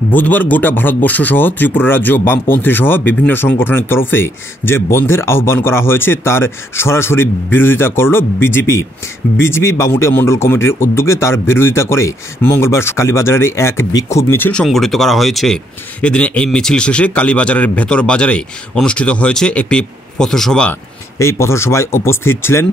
বুধবার গোটা ভারতবর্ষ সহ ত্রিপুরা রাজ্য বামপন্থী সহ বিভিন্ন সংগঠনের তরফে যে বন্ধের আহ্বান করা হয়েছে তার সরাসরি বিরোধিতা করল বিজেপি বামুটিয়া মণ্ডল কমিটির উদ্যোগে তার বিরোধিতা করে মঙ্গলবার কালীবাজারে এক বিক্ষোভ মিছিল সংগঠিত করা হয়েছে। এদিনে এই মিছিল শেষে কালীবাজারের ভেতর বাজারে অনুষ্ঠিত হয়েছে একটি পথসভা। এই পথসভায় উপস্থিত ছিলেন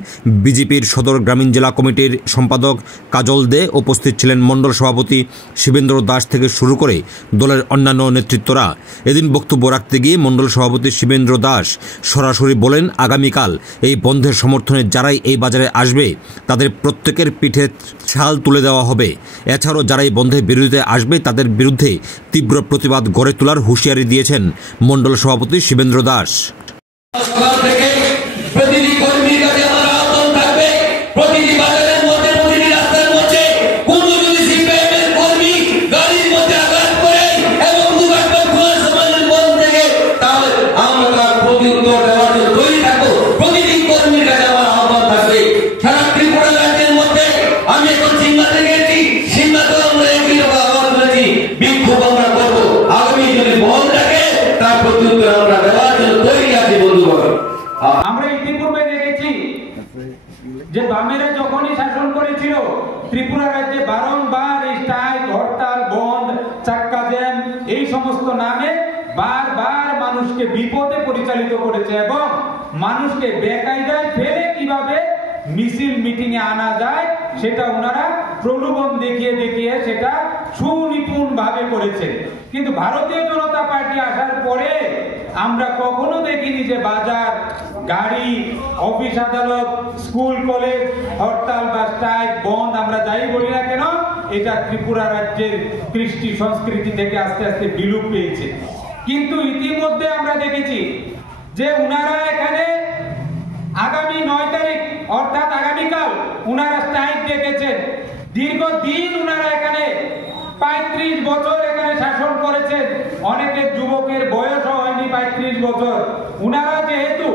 বিজেপির সদর গ্রামীণ জেলা কমিটির সম্পাদক কাজল দে, উপস্থিত ছিলেন মণ্ডল সভাপতি শিবেন্দ্র দাস থেকে শুরু করে দলের অন্যান্য নেতৃত্বরা। এদিন বক্তব্য রাখতে গিয়ে মণ্ডল সভাপতি শিবেন্দ্র দাস সরাসরি বলেন, আগামীকাল এই বন্ধের সমর্থনে যারাই এই বাজারে আসবে তাদের প্রত্যেকের পিঠে ছাল তুলে দেওয়া হবে। এছাড়াও যারাই বন্ধের বিরুদ্ধে আসবে তাদের বিরুদ্ধে তীব্র প্রতিবাদ গড়ে তোলার হুঁশিয়ারি দিয়েছেন মণ্ডল সভাপতি শিবেন্দ্র দাস। প্রতিটি কর্মীর কাছে আমার আহ্বান থাকবে, প্রতিটি বাজারের মধ্যে প্রতিটি রাস্তার মধ্যে কোন যদি সিপিএমের কর্মী গাড়ির মধ্যে আঘাত করে এবং দুঘণ্টা খোলার সমাজের বন্ধ থেকে, তাহলে আমরা তার প্রতিউত্তর দেওয়ার জন্য তৈরি থাকবো। প্রতিটি কর্মীর কাছে আমার আহ্বান থাকবে। সারা ত্রিপুরা রাজ্যের মধ্যে আমি এখন সিংহাতে গেছি, সিংহাতে আমরা একই রকম আহ্বান করেছি, বিক্ষোভ আমরা করবো। আগামী যদি বন্ধ থাকে তার প্রতিউত্তর আমরা দেওয়ার জন্য তৈরি আছি বন্ধুগণ। আমরা ইতিপূর্বে দেখেছি যে বামেরা যখনই শাসন করেছিল ত্রিপুরা রাজ্যে বারংবার স্ট্রাইক, হরতাল, বন্ধ, চাক্কা জ্যাম এই সমস্ত নামে বারবার মানুষকে বিপদে পরিচালিত করেছে এবং মানুষকে বেকায়দায় ফেলে কিভাবে মিছিল মিটিং এ আনা যায় সেটা ওনারা প্রলোভন দেখিয়ে সেটা সুনিপুণ ভাবে করেছে। কিন্তু ভারতীয় জনতা পার্টি আসার পরে আমরা কখনো দেখিনি যে বাজার, গাড়ি, অফিস আদালত, স্কুল কলেজ হরতাল বা স্ট্রাইক, বন্ধ আমরা যাই বলি না কেন, এটা ত্রিপুরা রাজ্যের কৃষ্টি সংস্কৃতি থেকে আস্তে আস্তে বিলুপ পেয়েছে। কিন্তু ইতিমধ্যে আমরা দেখেছি যে উনারা এখানে আগামী 9 তারিখ অর্থাৎ আগামীকাল উনারা স্ট্রাইক ডেকেছেন। দীর্ঘদিন উনারা এখানে 35 বছর এখানে শাসন করেছেন, অনেকের যুবকের বয়সও হয়নি 35 বছর। উনারা যেহেতু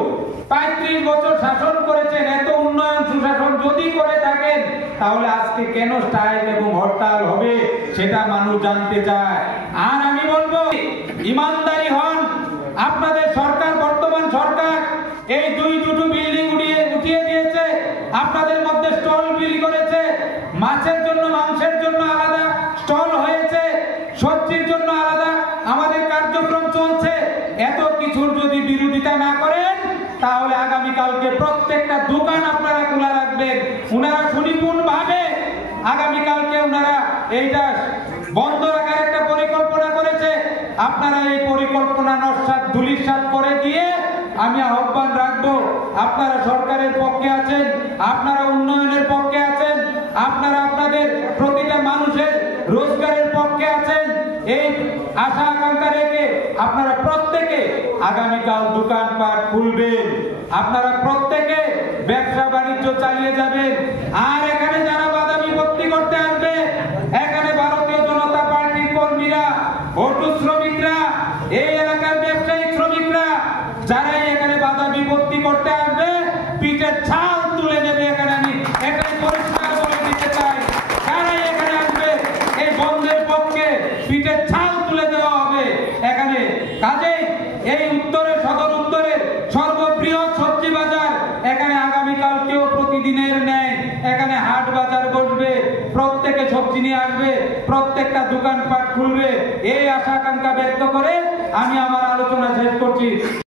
35 বছর শাসন করেছেন, এত উন্নয়ন সুশাসন যদি করে থাকেন, তাহলে আজকে কেন স্ট্রাইক এবং হরতাল হবে সেটা মানুষ জানতে চায়। আর আমি বলবো, ইমানদারি হন। আপনাদের সরকার, বর্তমান সরকার এই দুটো বিল্ডিং উঠিয়ে দিয়েছে, আপনাদের মধ্যে স্টল বিলি করেছে, মাছের জন্য মাংসের জন্য আলাদা স্টল হয়েছে, সবজির জন্য আলাদা আমাদের কার্যক্রম চলছে। এত কিছুর যদি বিরোধিতা না করেন তাহলে আগামীকালকে প্রত্যেকটা দোকান আপনারা খোলা রাখবেন। উনারা সুনিপুণ ভাবে আগামীকালকে উনারা এইটা বন্ধ রাখার একটা পরিকল্পনা করেছে। আপনারা এই পরিকল্পনা নস্যাৎ ধূলিসাৎ করে দিয়ে আমি আহ্বান রাখবো, আপনারা সরকারের পক্ষে আছেন, আপনারা উন্নয়নের পক্ষে আছেন, আপনারা আপনাদের প্রতিটা মানুষের রোজগারের পক্ষে আছেন, এই আশা আকাঙ্ক্ষা রেখে আপনারা প্রত্যেকে আগামীকাল দোকানপাট খুলবেন, আপনারা প্রত্যেকে ব্যবসা বাণিজ্য চালিয়ে যাবেন। আর এখানে যারা বাধা বিপত্তি করতে আসবে, এখানে ভারতীয় জনতা পার্টির কর্মীরা, অটো শ্রমিকরা, এই এলাকার ব্যবসায়িক শ্রমিকরা যারাই এখানে বাধা বিপত্তি করতে আসবে, পিঠের ছাল তুলে দেবে। এখানে আমি এখানে পরিষ্কার বলে দিতে চাই, যারাই এখানে আসবে এই বন্ধের পক্ষে পিঠের ছাল তুলে দেওয়া হবে এখানে। কাজেই এই উত্তরে, সদর উত্তরের সর্ববৃহৎ সবজি বাজার, এখানে আগামীকালকেও প্রতিদিনের ন্যায় এখানে হাট বাজার বসবে, প্রত্যেকে সবজি নিয়ে আসবে, প্রত্যেকটা দোকানপাট খুলবে। এই আশা আকাঙ্ক্ষা ব্যক্ত করে আমি আমার আলোচনা শেষ করছি।